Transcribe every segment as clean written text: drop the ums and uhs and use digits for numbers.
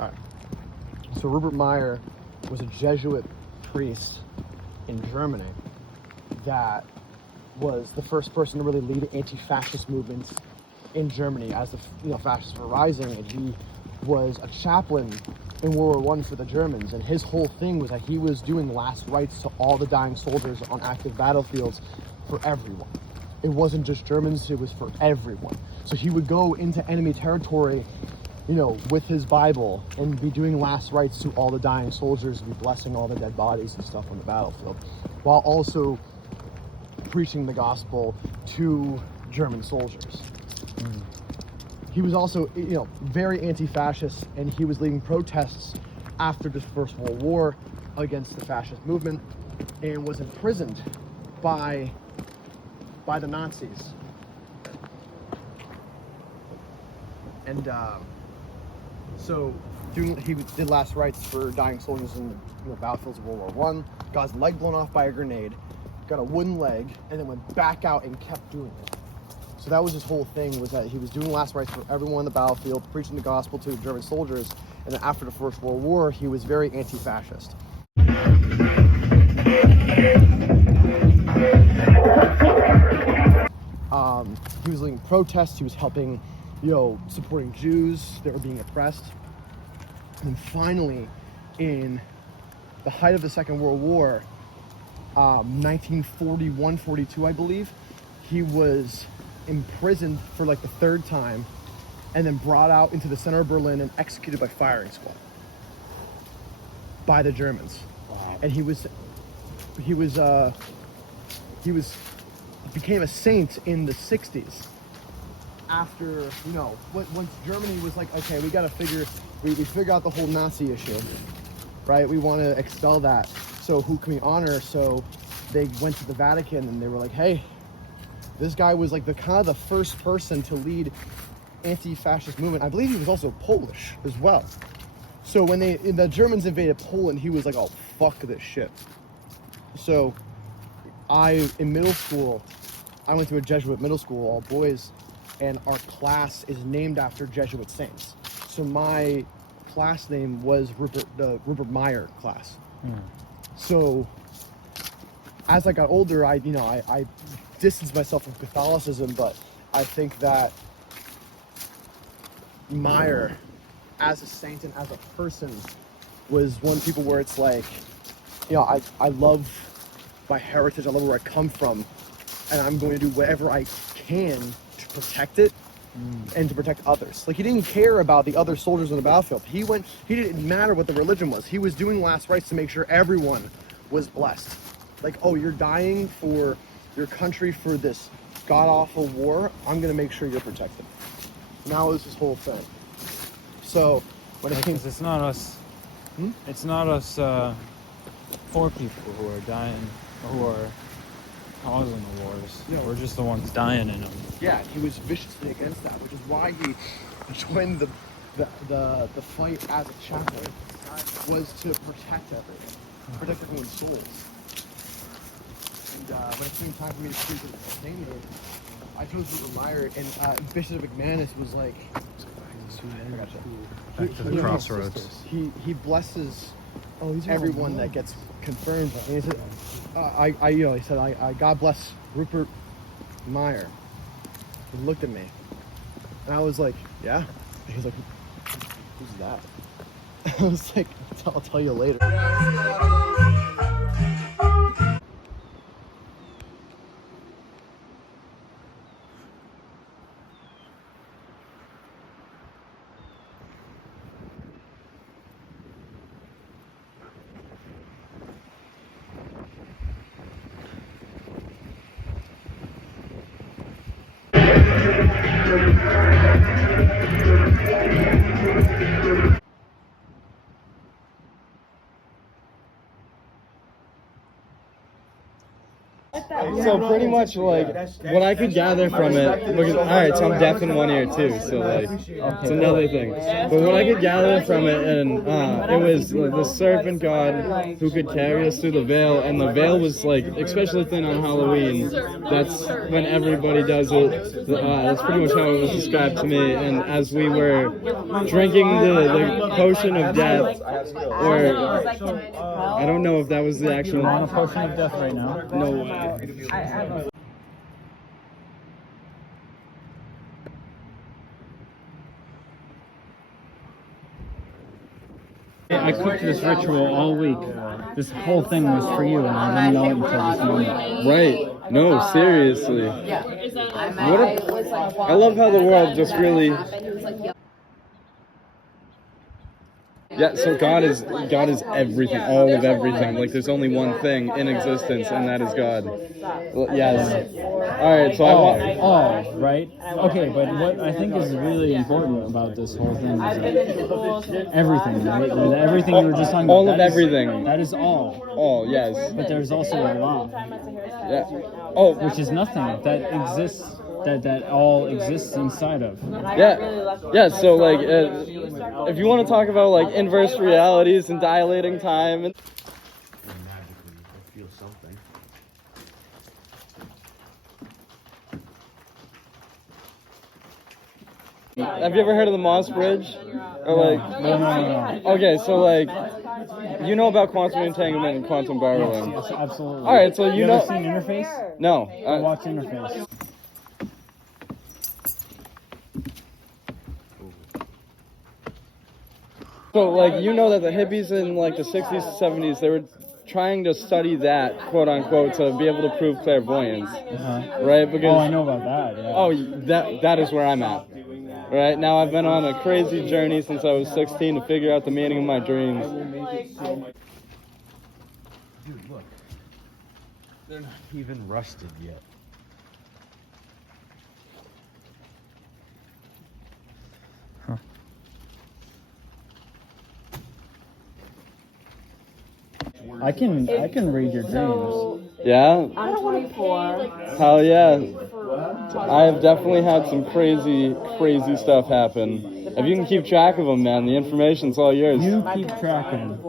All right. So Rupert Meyer was a Jesuit priest in Germany that was the first person to really lead anti-fascist movements in Germany as the fascists were rising, and he was a chaplain in World War I for the Germans, and his whole thing was that he was doing last rites to all the dying soldiers on active battlefields for everyone. It wasn't just Germans, it was for everyone. So he would go into enemy territory, with his Bible and be doing last rites to all the dying soldiers and be blessing all the dead bodies and stuff on the battlefield, while also preaching the gospel to German soldiers. He was also, very anti-fascist, and he was leading protests after the First World War against the fascist movement, and was imprisoned by the Nazis. And so he did last rites for dying soldiers in the battlefields of World War I, got his leg blown off by a grenade, got a wooden leg, and then went back out and kept doing it. So that was his whole thing, was that he was doing last rites for everyone on the battlefield, preaching the gospel to German soldiers, and then after the First World War, he was very anti-fascist. He was leading protests, he was helping, supporting Jews that were being oppressed. And finally, in the height of the Second World War, 1941-42, I believe, he was imprisoned for the third time, and then brought out into the center of Berlin and executed by firing squad by the Germans. Wow. And he became a saint in the 60s after, once Germany was like, okay, we gotta we figure out the whole Nazi issue, right? We want to expel that, so who can we honor? So they went to the Vatican and they were like, hey, this guy was the first person to lead anti-fascist movement. I believe he was also Polish as well. So when the Germans invaded Poland, he was like, oh, fuck this shit. So in middle school, I went to a Jesuit middle school, all boys, and our class is named after Jesuit saints. So my class name was the Rupert Meyer class. So as I got older, I distanced myself from Catholicism, but I think that Meyer, as a saint and as a person, was one of the people where it's like, I love my heritage, I love where I come from, and I'm going to do whatever I can to protect it and to protect others. He didn't care about the other soldiers on the battlefield. He didn't matter what the religion was. He was doing last rites to make sure everyone was blessed. Oh, you're dying for your country for this god-awful war, I'm going to make sure you're protected. And that was his whole thing. So, when it came... It's not us... It's not us poor people who are dying, or who are causing the wars. Yeah. We're just the ones dying in them. Yeah, he was viciously against that, which is why he joined the fight as a chaplain, was to protect everyone, protect everyone's souls. And when it came time for me to speak to the Vølkamere, I chose Rupert Meyer, and Bishop McManus was like, back to the crossroads. He blesses everyone that gets confirmed. And he said, he said, I God bless Rupert Meyer. He looked at me, and I was like, yeah. And he's like, who's that? I was like, I'll tell you later. So pretty much like what I could gather from it, because alright, so I'm deaf in one ear too, so like it's another thing. But what I could gather from it, and it was the serpent god who could carry us through the veil, and the veil was like especially thin on Halloween. That's when everybody does it. That's pretty much how it was described to me. And as we were drinking the potion of death, or I don't know if that was the actual. You want a potion of death right now? No way. I cooked this ritual all week. This whole thing was for you, and I didn't know it until this moment. Right. No, seriously. I love how the world just really. Yeah, so God is everything, all of everything. Like there's only one thing in existence, and that is God. Well, yes. All right, so right? Okay, but what I think is really important about this whole thing is everything, right? Everything you were just talking about. All of everything. That is all. All, yes. But there's also a law. Yeah. Oh, which is nothing that exists. That all exists inside of. Yeah. So like, if you want to talk about like inverse realities and dilating time, and magically I feel something. Have you ever heard of the Moss Bridge? Or like, No. Okay, so like, you know about quantum entanglement and quantum barreling. Yes, absolutely. All right, so you know. Ever seen Interface? No. Watch Interface. So, like, you know that the hippies in, like, the 60s and 70s, they were trying to study that, quote-unquote, to be able to prove clairvoyance, right? Because, I know about that, yeah. Oh, that is where I'm at, right? Now I've been on a crazy journey since I was 16 to figure out the meaning of my dreams. Dude, look. They're not even rusted yet. I can read your dreams. Yeah? I'm 24. Hell yeah. I have definitely had some crazy stuff happen. If you can keep track of them, man, the information's all yours. You keep track of them.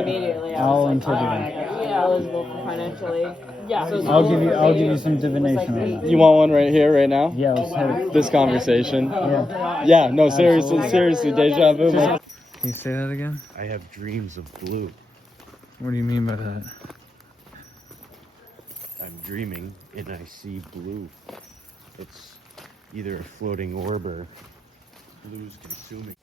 Immediately. I'll interpret them. Eligible for financial aid. Yeah. I'll give you some divination on that. You want one right here, right now? Yeah, let's have it. This conversation? Yeah. Yeah, no, seriously, deja vu. Can you say that again? I have dreams of blue. What do you mean by that? I'm dreaming and I see blue. It's either a floating orb or blue's consuming.